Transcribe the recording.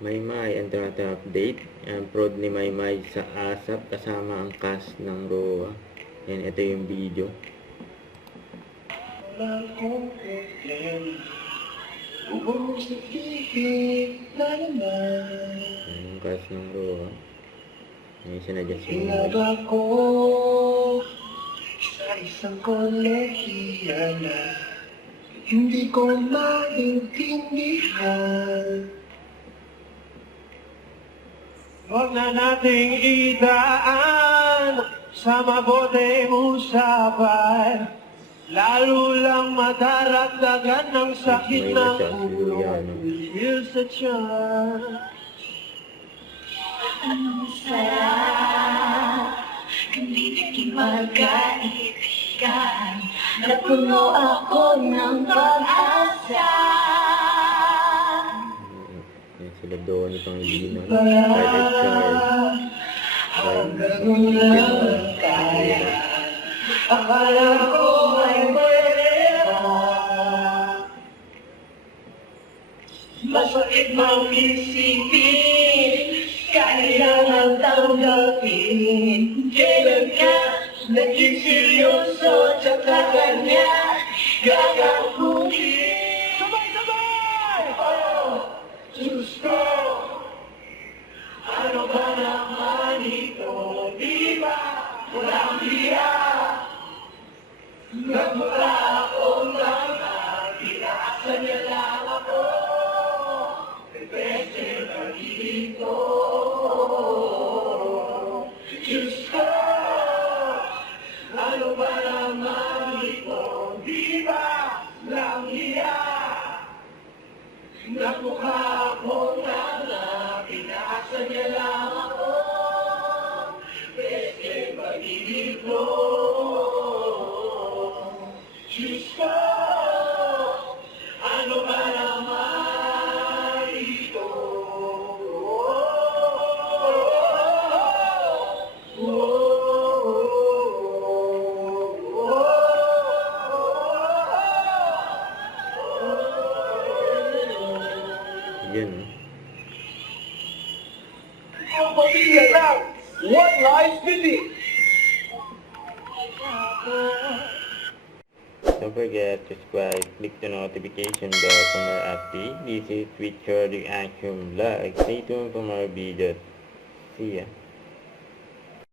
Maymay ang update. Ang prod ni Maymay sa ASAP kasama ang cast ng ROA. Yan, ito yung video. Yung cast ng ROA. Yung sinadya si Maymay. Sa isang kolehiya na hindi ko maintindihan. Huwag na nating idaan sa maboteng usapan, lalo lang madaragdagan ng sakit ng ulo dahil sa tiyan. Anong sarap, hindi naging magkaibigan, napuno ako ng pag-asa. Sila doon itong Lino, Private Charles, akala ko ay pwera. Masakit mang isipin, kailangan tanggapin. Kailan ka naging seryoso, tsaka kanya gagawin. Sabay-sabay! Oh, Diyos ko, ano ba naman ito? Di ba walang hiya? Nagmula akong mga pinasa niya lang ako. Pwede ba dito? Diyos ko, ano ba naman ito? Di ba walang hiya? Nagmukha akong mga pinasa niya lang ako. Pwede ba dito? Diyos ko, ano ba naman ito? Yan. Ang pamilya lang, what lies beneath? Don't forget to subscribe, click the notification bell for more updates. This is Richard Reaction Vlog. Stay tuned for more videos. See ya.